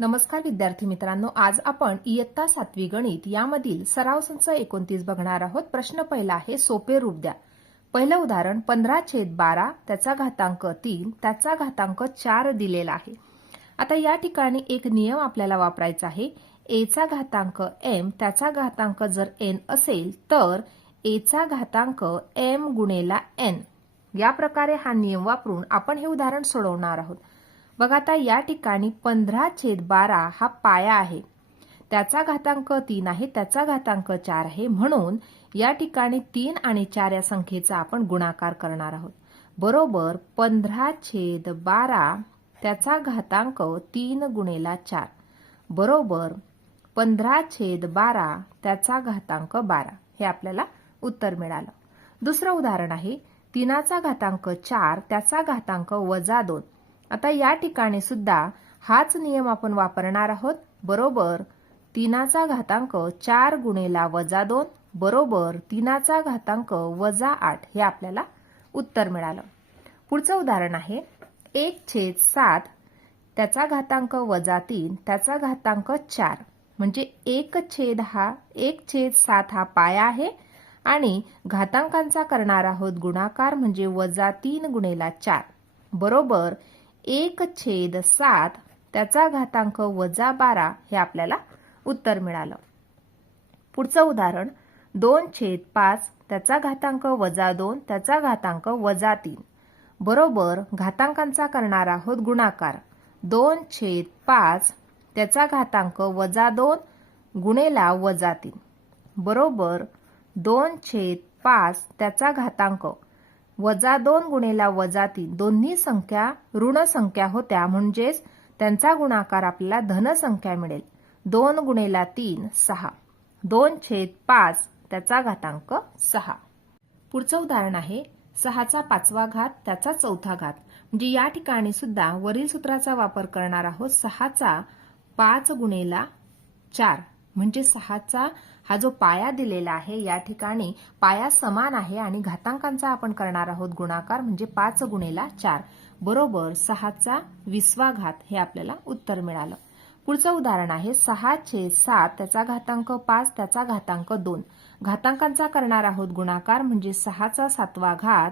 नमस्कार विद्यार्थी मित्रांनो आज आपण इयत्ता सातवी गणित यामधील सराव संच एकोणतीस बघणार आहोत. प्रश्न पहिला आहे सोपे रूप द्या. पहिलं उदाहरण पंधरा छेद बारा त्याचा घातांक तीन त्याचा घातांक चार दिलेला आहे. आता या ठिकाणी एक नियम आपल्याला वापरायचा आहे. एचा घातांक एम त्याचा घातांक जर एन असेल तर एचा घातांक एम गुणेला एन या प्रकारे हा नियम वापरून आपण हे उदाहरण सोडवणार आहोत. बघा आता या ठिकाणी पंधरा छेद बारा हा पाया आहे. त्याचा घातांक तीन आहे त्याचा घातांक चार आहे. म्हणून या ठिकाणी तीन आणि चार या संख्येचा आपण गुणाकार करणार आहोत. बरोबर पंधरा छेद बारा त्याचा घातांक तीन गुणेला चार. बरोबर पंधरा छेद बारा त्याचा घातांक बारा. हे आपल्याला उत्तर मिळालं. दुसरं उदाहरण आहे तीनाचा घातांक चार त्याचा घातांक वजा दोन. आता या ठिकाणी सुद्धा हाच नियम आपण वापरणार आहोत. बरोबर तीनाचा घातांक चार गुणेला वजा दोन बरोबर तीनाचा घातांक वजा आठ हे आपल्याला उत्तर मिळालं. पुढचं उदाहरण आहे. एक छेद सात त्याचा घातांक वजा तीन त्याचा घातांक चार. म्हणजे एक छेद हा एक छेद सात हा पाया आहे आणि घातांकांचा करणार आहोत गुणाकार म्हणजे वजा तीन गुणेला चार. बरोबर एक छेद सात त्याचा घातांक वजा बारा हे आपल्याला उत्तर मिळालं. पुढचं उदाहरण दोन छेद पाच त्याचा घातांक वजा दोन त्याचा घातांक वजा तीन. बरोबर घातांकांचा करणार आहोत गुणाकार. दोन छेद पाच त्याचा घातांक वजा दोन गुणेला वजा तीन. बरोबर दोन छेद पाच त्याचा घातांक वजा दोन गुणेला वजा तीन. दोन्ही संख्या ऋण संख्या होत्या. म्हणजेच त्यांचा गुणाकार आपल्याला धनसंख्या मिळेल. दोन गुणेला तीन सहा. दोन छेद पाच त्याचा घातांक सहा. पुढचं उदाहरण आहे. सहाचा पाचवा घात त्याचा चौथा घात. म्हणजे या ठिकाणी सुद्धा वरील सूत्राचा वापर करणार आहोत. सहाचा पाच गुणेला चार. म्हणजे सहाचा हा जो पाया दिलेला आहे या ठिकाणी पाया समान आहे आणि घातांकांचा आपण करणार आहोत गुणाकार म्हणजे पाच गुणेला चार. बरोबर सहाचा विसवा घात हे आपल्याला उत्तर मिळालं. पुढचं उदाहरण आहे सहा छे सात त्याचा घातांक पाच त्याचा घातांक दोन. घातांकांचा करणार आहोत गुणाकार म्हणजे सहाचा सातवा घात.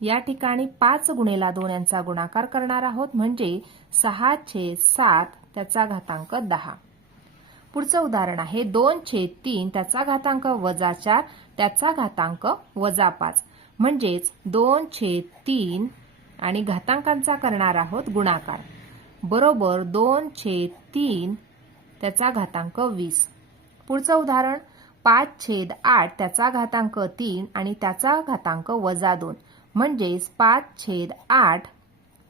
या ठिकाणी पाच गुणेला दोन यांचा गुणाकार करणार आहोत म्हणजे सहा छे सात त्याचा घातांक दहा. पुढचं उदाहरण आहे. दोन छेद तीन त्याचा घातांक वजा चार त्याचा घातांक वजा पाच. म्हणजेच दोन छेद तीन आणि घातांकांचा करणार आहोत गुणाकार. बरोबर दोन छेद तीन त्याचा घातांक वीस. पुढचं उदाहरण. पाच छेद आठ त्याचा घातांक तीन आणि त्याचा घातांक वजा दोन. म्हणजेच पाच छेद आठ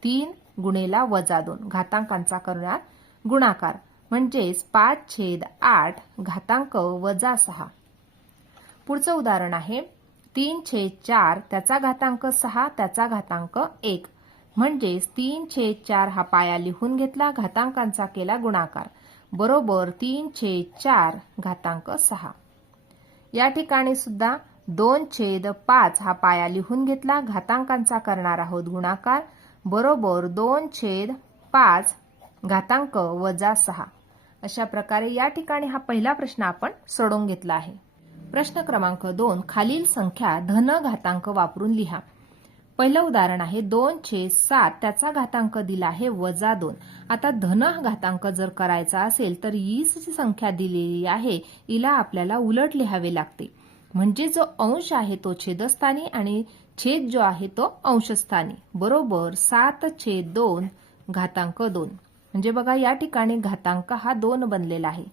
तीन गुणेला वजा दोन. घातांकांचा करणार गुणाकार. म्हणजेच पाच छेद आठ घातांक वजा सहा. पुढचं उदाहरण आहे. तीन छेद चार त्याचा घातांक सहा त्याचा घातांक एक. म्हणजेच तीन छेद चार हा पाया लिहून घेतला घातांकांचा केला गुणाकार. बरोबर तीन छेद चार घातांक सहा. या ठिकाणी सुद्धा दोन छेद पाच हा पाया लिहून घेतला घातांकांचा करणार आहोत गुणाकार. बरोबर दोन छेद पाच घातांक वजा सहा. अशा प्रकारे या ठिकाणी हा पहिला प्रश्न आपण सोडवून घेतला आहे. प्रश्न क्रमांक दोन खालील संख्या धन घातांक वापरून लिहा. पहिलं उदाहरण आहे दोन छेद सात त्याचा घातांक दिला आहे वजा दोन. आता धन घातांक जर करायचा असेल तर ही जी संख्या दिलेली आहे हिला आपल्याला उलट लिहावे लागते. म्हणजे जो अंश आहे तो छेदस्थानी आणि छेद जो आहे तो अंशस्थानी. बरोबर सात छेद दोन घातांक दोन. म्हणजे बघा या ठिकाणी घातांक हा दोन बनलेला आहे.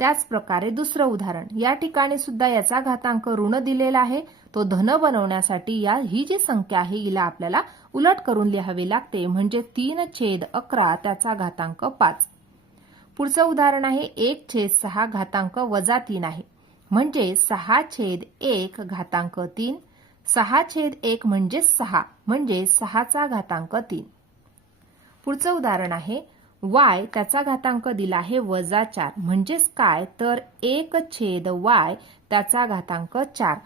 त्याच प्रकारे दुसरं उदाहरण या ठिकाणी सुद्धा याचा घातांक ऋण दिलेला आहे. तो धन बनवण्यासाठी या ही जी संख्या आहे हिला आपल्याला उलट करून लिहावे लागते. म्हणजे तीन छेद अकरा त्याचा घातांक पाच. पुढचं उदाहरण आहे एक छेद सहा घातांक वजा तीन आहे. म्हणजे सहा छेद एक घातांक तीन. सहा छेद एक म्हणजे सहा म्हणजे सहाचा घातांक तीन. पुढचं उदाहरण आहे वाय त्याचा घातांक दिला आहे वजा चार. म्हणजेच काय? तर एक छेद वाय त्याचा घातांक चार.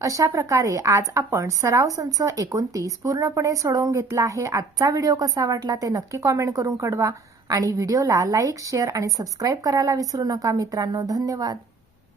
अशा प्रकारे आज आपण सराव संच एकोणतीस पूर्णपणे सोडवून घेतला आहे. आजचा व्हिडिओ कसा वाटला ते नक्की कॉमेंट करून कळवा. आणि व्हिडिओला लाईक शेअर आणि सबस्क्राईब करायला विसरू नका मित्रांनो. धन्यवाद.